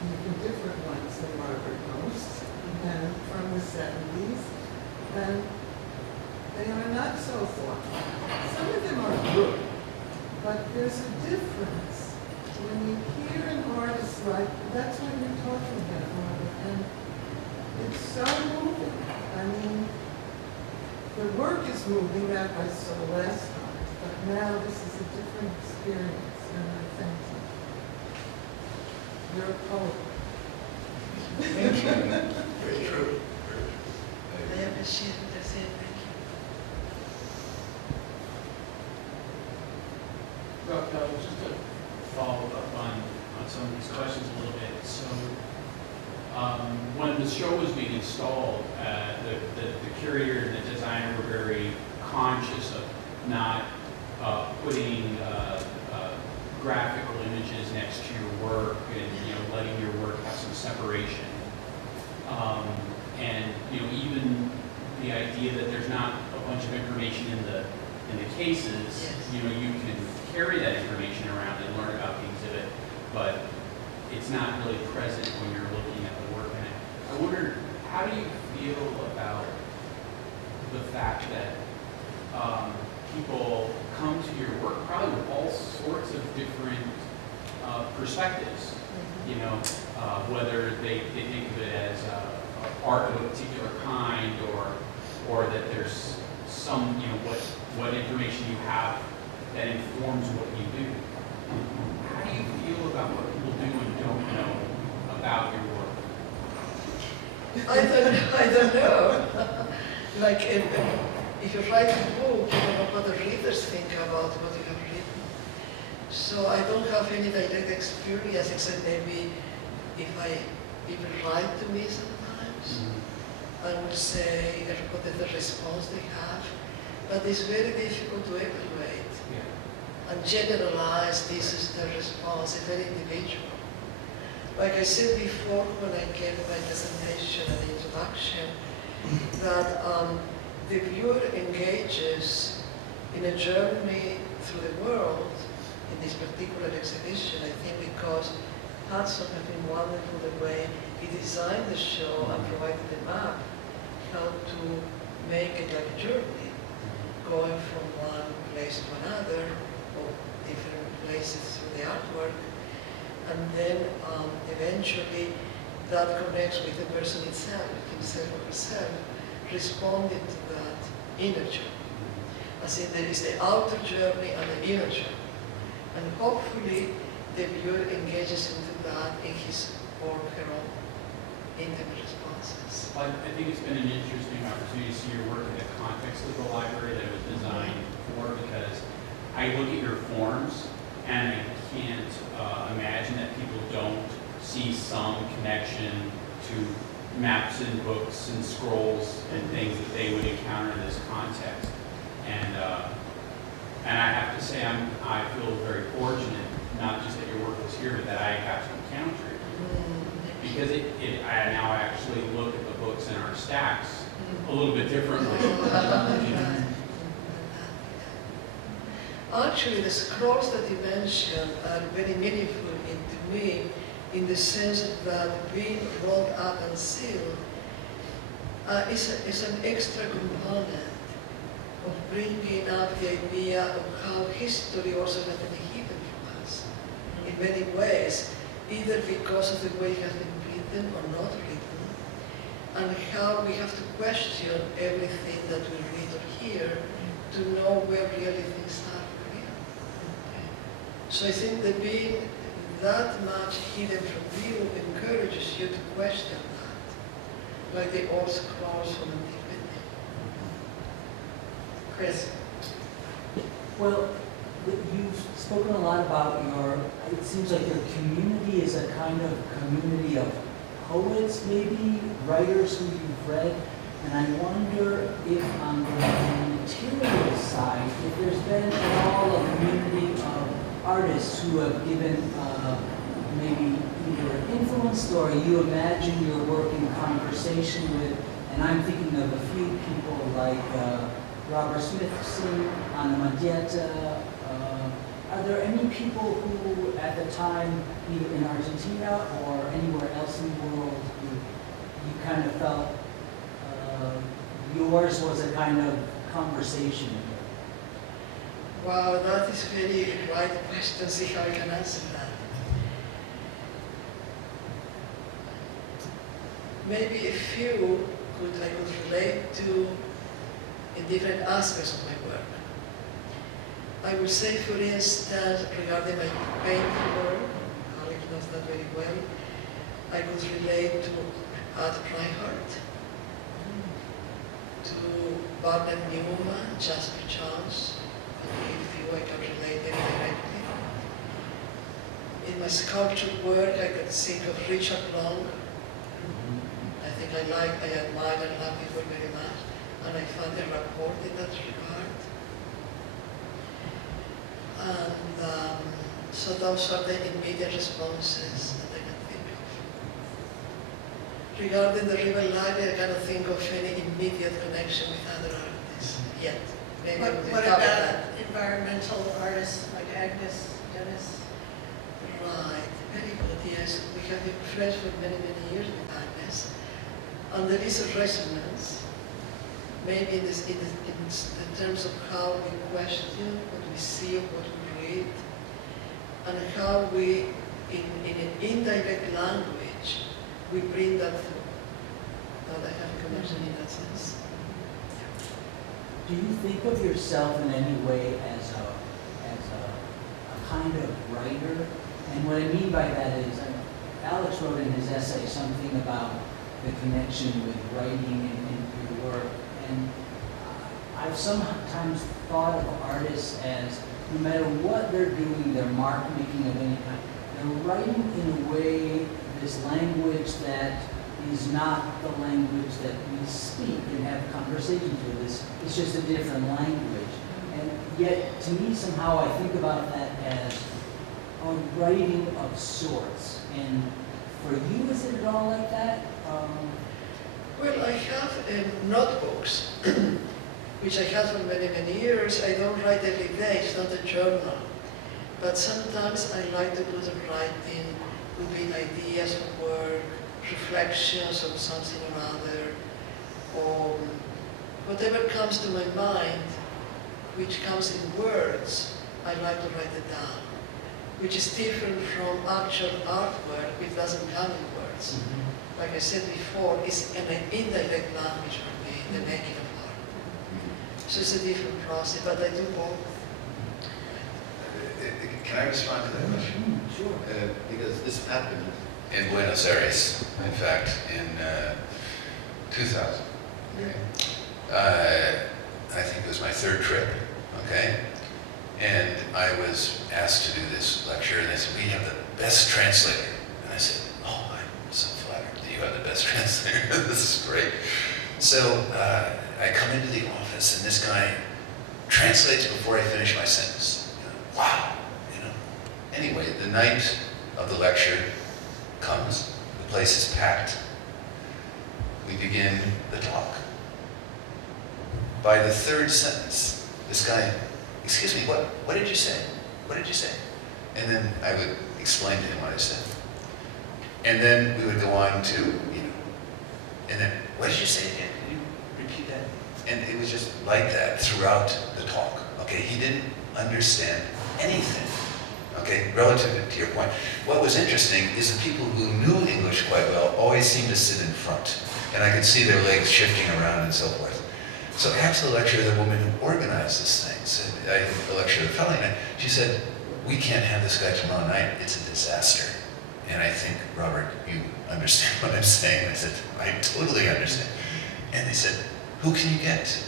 even different ones than Robert most, and from the 70s, and they are not so thoughtful. Some of them are good, but there's a difference when you hear an artist like, that's what you're talking about, Robert, and it's so moving. I mean, the work is moving, that I saw last time, but now this is a different experience, and I thank you. You're a poet. Thank you. Very true. I appreciate what I said. Thank you. Raquel, just to follow up on some of these questions a little bit. So, when the show was being installed, the curator and the designer were very conscious of not putting graphical images next to your work, and letting your work have some separation. And even the idea that there's not a bunch of information in the cases, you can carry that information around and learn about the exhibit, but it's not really present when you're looking at the work. And I wondered, how do you feel about the fact that people come to your work probably perspectives. You know, whether they think of it as art of a particular kind, or that there's some, you know, what information you have that informs what you do. How do you feel about what people do and don't know about your work? I don't know. Like if you write a book, you don't know what the readers think about what you have written. So I don't have any direct experience, except maybe if people write to me sometimes, I would say what is the response they have. But it's very difficult to evaluate and generalize this is the response. It's very individual. Like I said before when I gave my presentation and the introduction, that the viewer engages in a journey through the world in this particular exhibition, I think because Hudson has been wonderful the way he designed the show and provided the map, how to make it like a journey, going from one place to another, or different places through the artwork, and then eventually that connects with the person itself, himself or herself, responding to that inner journey. As in there is the outer journey and the inner journey. And hopefully the viewer engages into that in his or her own intimate responses. Well, I think it's been an interesting opportunity to see your work in the context of the library that it was designed for, because I look at your forms and I can't imagine that people don't see some connection to maps and books and scrolls and things that they would encounter in this context. And I have to say I feel very fortunate, not just that your work was here, but that I got to encounter it. Because I now actually look at the books in our stacks a little bit differently. Actually, the scrolls that you mentioned are very meaningful to me in the sense that being rolled up and sealed is an extra component of bringing up the idea of how history also has been hidden from us in many ways, either because of the way it has been written or not written, and how we have to question everything that we read or hear to know where really things are for real. So I think that being that much hidden from view encourages you to question that, like the old scrolls from antiquity. Chris? Well, you've spoken a lot about it seems like your community is a kind of community of poets, maybe, writers who you've read, and I wonder if on the material side, if there's been at all a community of artists who have given maybe either influenced or you imagine your work in conversation with, and I'm thinking of a few people like Robert Smithson, Anna Mendieta. Are there any people who, at the time, either in Argentina or anywhere else in the world, who you kind of felt yours was a kind of conversation? Wow, that is very right question. See how I can answer that. Maybe a few I could relate to in different aspects of my work. I would say, for instance, regarding my painting work, Alec knows that very well, I could relate to Ad Reinhardt, to Barnett Newman, Jasper Johns, and I can relate very directly. In my sculpture work, I could think of Richard Long. I think I admire and love his work very much, and I find a rapport in that regard. And so those are the immediate responses that I can think of. Regarding the River Library, I cannot think of any immediate connection with other artists yet. Maybe I will What discover about that. environmental artists like Agnes Dennis? Right, very good, yes. We have been friends for many, many years with Agnes. And there is a resonance, maybe in terms of how we question what we see, what we read, and how we in an indirect language, we bring that through. That I have a connection in that sense. Do you think of yourself in any way as a kind of writer? And what I mean by that is, Alex wrote in his essay something about the connection with writing and your work. And I've sometimes thought of artists as, no matter what they're doing, their mark making of any kind, they're writing in a way, this language that is not the language that we speak and have conversations with. It's just a different language. And yet, to me, somehow I think about that as a writing of sorts. And for you, is it at all like that? Well, I have notebooks, which I have for many, many years. I don't write every day, it's not a journal. But sometimes I like to do the writing, could be ideas of work, reflections on something or other, or whatever comes to my mind, which comes in words, I like to write it down, which is different from actual artwork, which doesn't come in words. Mm-hmm. Like I said before, it's an indirect language for me, the making of art. So it's a different process, but I do both. Can I respond to that question? Sure. Because this happened in Buenos Aires, in fact, in 2000. Okay. I think it was my third trip, okay? And I was asked to do this lecture, and they said, we have the best translator. And I said, oh, I'm so flattered that you have the best translator. This is great. So I come into the office, and this guy translates before I finish my sentence. Wow, you know. Anyway, the night of the lecture comes, the place is packed. We begin the talk. By the third sentence, this guy, excuse me, what did you say? What did you say? And then I would explain to him what I said. And then we would go on to, and then, what did you say again? Can you repeat that? And it was just like that throughout the talk. Okay, he didn't understand anything. Okay, relative to your point. What was interesting is the people who knew English quite well always seemed to sit in front. And I could see their legs shifting around and so forth. So after the lecture, the woman who organized this thing said, the lecture the following night, she said, we can't have this guy tomorrow night, it's a disaster. And I think, Robert, you understand what I'm saying. I said, I totally understand. And they said, who can you get?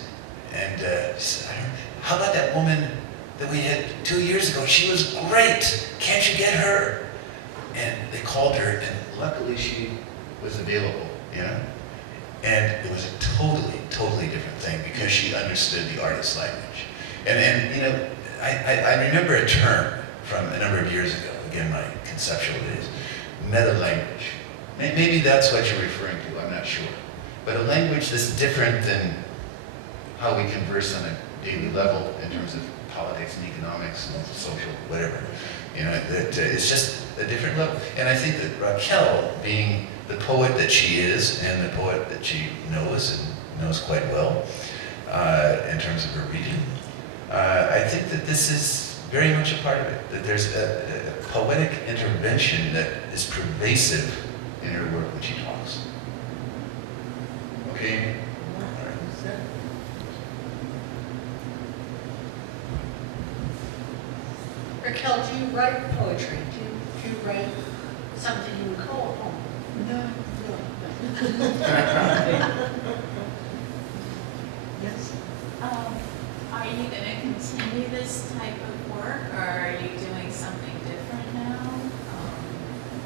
And she said, I don't know. How about that woman that we had 2 years ago? She was great. Can't you get her? And they called her, and luckily she was available, And it was a totally different thing because she understood the artist's language. And I remember a term from a number of years ago, again, my conceptual days, meta-language. Maybe that's what you're referring to, I'm not sure. But a language that's different than how we converse on a daily level in terms of politics and economics and social whatever. That it's just a different level. And I think that Raquel, being the poet that she is and the poet that she knows and knows quite well in terms of her reading, I think that this is very much a part of it, that there's a poetic intervention that is pervasive in her work when she talks. Okay? Raquel, do you write poetry? Do you write something you would call a poem? No. Yes. Are you going to continue this type of work, or are you doing something different now?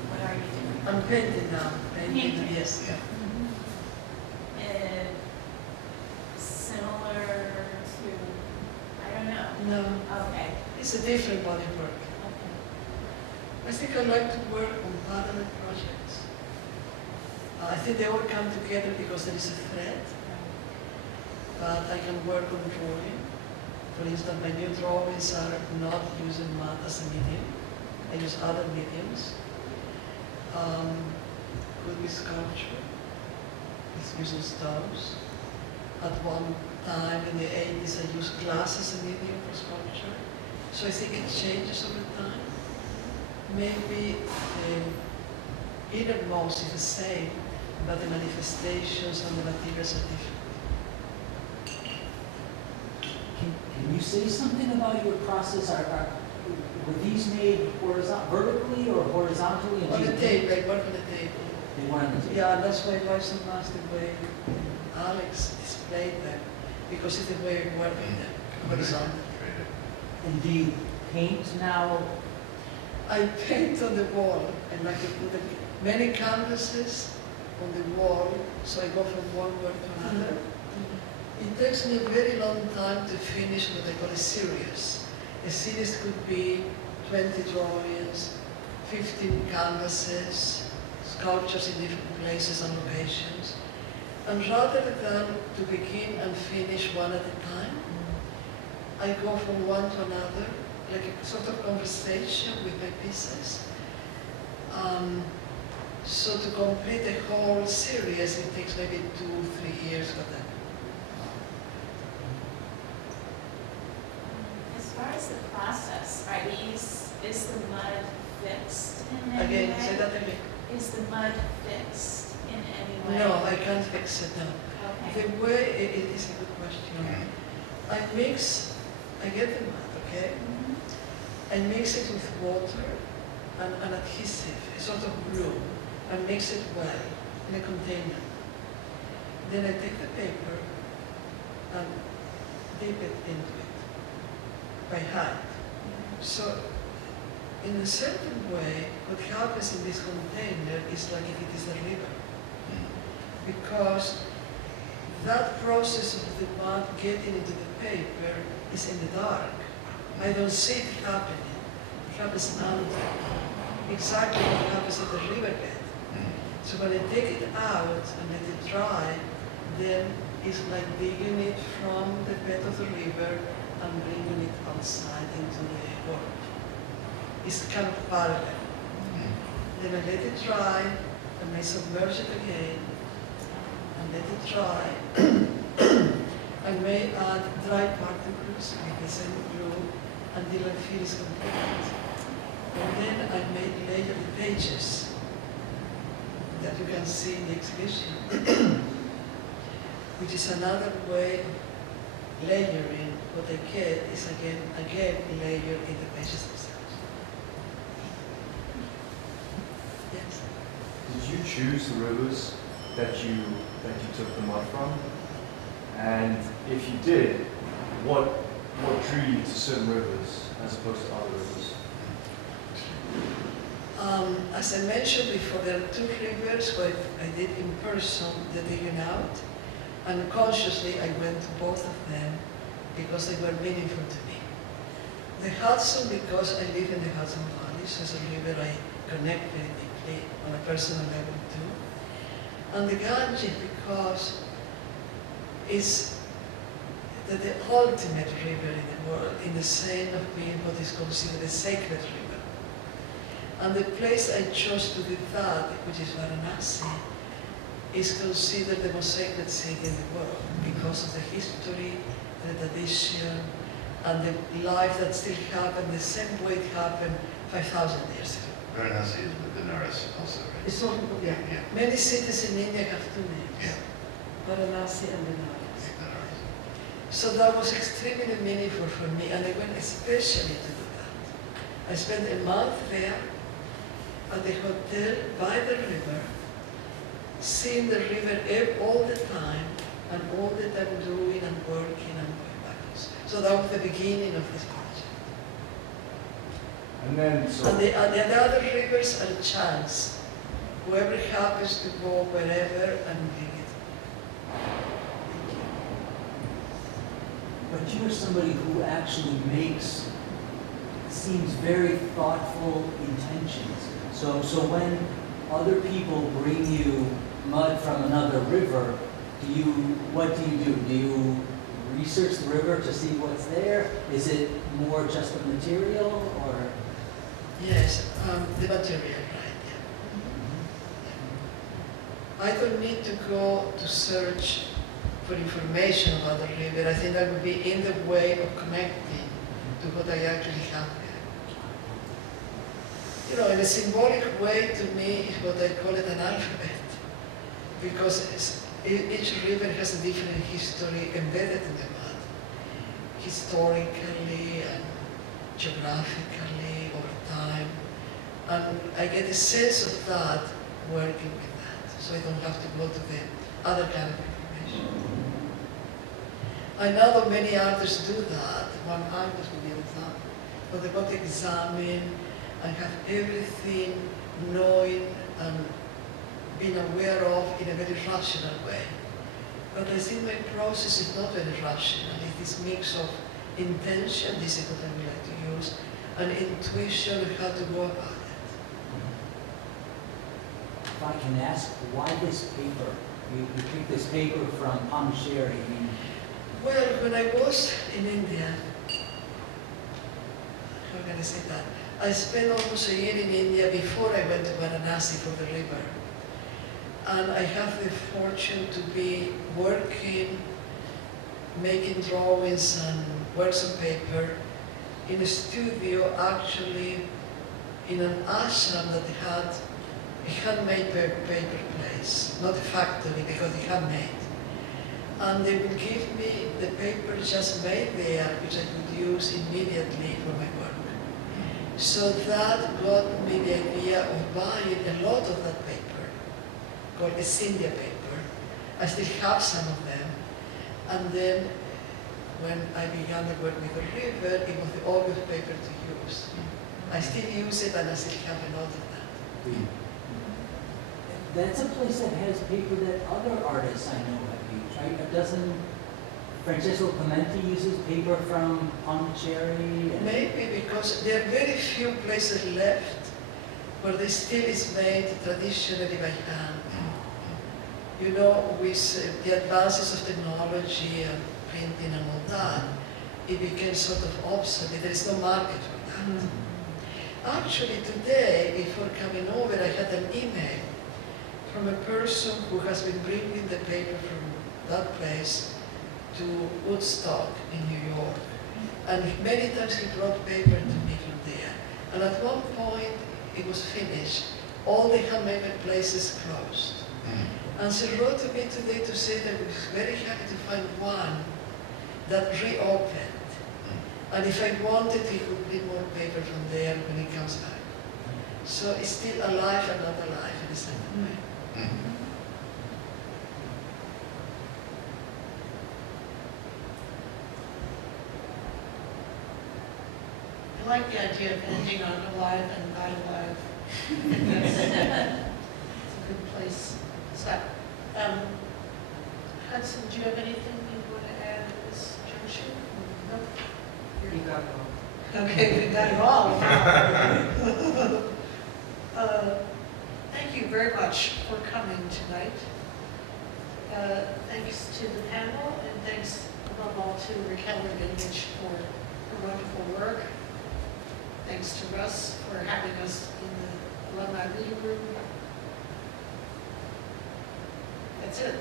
What are you doing? I'm painting now. Painting. Yes. Yeah. Similar to, I don't know. No. Okay. It's a different body of work. Okay. I think I like to work on parallel projects. I think they all come together because there is a thread. But I can work on drawing. For instance, my new drawings are not using mud as a medium. I use other mediums. Could be sculpture. It's using stones. At one time in the 80s, I used glass as a medium for sculpture. So I think it changes over time. maybe the innermost is the same, but the manifestations and the materials are different. Can you say something about your process? Were these made vertically or horizontally? On the table, I work on the table. They were on the table. Yeah, that's why I so much the way Alex displayed them, because it's the way I work with them, horizontal. And do you paint now? I paint on the wall, and I can put many canvases on the wall, so I go from one word to another. It takes me a very long time to finish what I call a series. A series could be 20 drawings, 15 canvases, sculptures in different places and locations. And rather than to begin and finish one at a time, I go from one to another, like a sort of conversation with my pieces. So to complete the whole series, it takes maybe 2-3 years for that. As far as the process, is the mud fixed in any Again, way? say that again. Is the mud fixed in any way? No, I can't fix it now. Okay. The way, it is a good question. I get the mud, okay? I mix it with water and an adhesive, a sort of glue, and mix it well in a container. Then I take the paper and dip it into it by hand. So in a certain way, what happens in this container is like if it is a river. Because that process of the mud getting into the paper is in the dark. I don't see it happening. It happens under. Exactly what happens at the riverbed. So when I take it out and let it dry, then it's like digging it from the bed of the river and bringing it outside into the world. It's kind of parallel. Then I let it dry, and I submerge it again, and let it dry. I may add dry particles with the same glue until I feel it's complete. And then I may layer the pages that you can see in the exhibition, which is another way of layering. What I get is again layered in the pages themselves. Yes. Did you choose the rivers that you took the mud from? And if you did, what drew you to certain rivers as opposed to other rivers? As I mentioned before, there are 2 rivers where I did in person the digging out, and consciously I went to both of them because they were meaningful to me. The Hudson, because I live in the Hudson Valley, so it's a river I connect very deeply on a personal level too. And the Ganges, because it's the ultimate river in the world, in the sense of being what is considered a sacred river. And the place I chose to do that, which is Varanasi, is considered the most sacred city in the world because of the history, the tradition, and the life that still happened the same way it happened 5,000 years ago. Varanasi is the Benares also, right? It's all, yeah. Yeah. Many cities in India have 2 names. Yeah. Varanasi and Benares. Benares. So that was extremely meaningful for me, and I went especially to do that. I spent a month there at the hotel by the river, seeing the river all the time, and all the time doing and working and going back. So that was the beginning of this project. And then, so And the other rivers are a chance. Whoever happens to go wherever and bring it. But you're somebody who actually seems very thoughtful intentions. So when other people bring you mud from another river, what do you do? Do you research the river to see what's there? Is it more just the material, or? Yes, the material, right, yeah. I don't need to go to search for information about the river. I think that would be in the way of connecting to what I actually have there. You know, in a symbolic way, to me, is what I call it an alphabet, because each river has a different history embedded in the mud, historically and geographically over time, and I get a sense of that working with that, so I don't have to go to the other kind of information. I know that many artists do that. One artist will be an example, but they want to examine and have everything knowing and being aware of in a very rational way. But I think my process is not very rational. It is a mix of intention, this is what I would like to use, and intuition of how to go about it. If I can ask, why this paper? You picked this paper from Pondicherry. I mean, Well, when I was in India, how can I say that? I spent almost a year in India before I went to Varanasi for the river. And I have the fortune to be working, making drawings and works on paper in a studio, actually in an ashram that had a handmade paper place, not a factory because it's handmade. And they would give me the paper just made there, which I could use immediately for my work. So that got me the idea of buying a lot of that paper, called a India paper. I still have some of them. And then when I began to work with the river, it was the obvious paper to use. I still use it and I still have a lot of that. that's a place that has paper that other artists I know have used, right? Doesn't Francesco Clementi uses paper from Pondicherry? Maybe because there are very few places left where the still is made traditionally by hand. You know, with the advances of technology and printing and all that, it became sort of obsolete. There is no market for that. Actually, today, before coming over, I had an email from a person who has been bringing the paper from that place to Woodstock in New York. And many times he brought paper to me from there. And at one point, it was finished. All the handmade places closed. And she wrote to me today to say that he was very happy to find one that reopened. And if I wanted, he could bring more paper from there when he comes back. So it's still alive and not alive in a certain way. I like the idea of ending on alive and not alive. It's a good place. So, Hudson, do you have anything you want to add at this junction? No? You got it all. Okay, we got it all. Thank you very much for coming tonight. Thanks to the panel, and thanks above all to Raquel Rabinovich for her wonderful work. Thanks to Russ for having us in the alumni reading group. That's it. And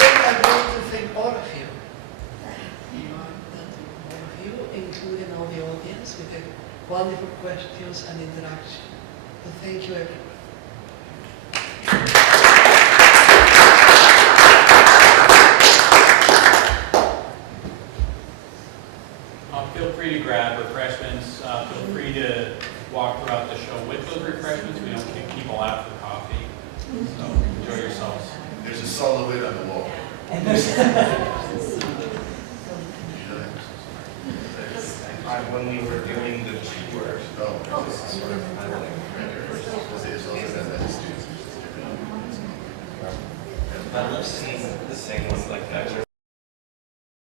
then I'm going to thank all of you. All of you, including all the audience, with the wonderful questions and interaction. So thank you, everyone. Feel free to grab refreshments. Feel free to walk throughout the show with those refreshments. We don't kick people out for coffee. So enjoy yourselves. There's a solo lid on the wall. And there's When we were doing the tour, I love seeing the same ones like that.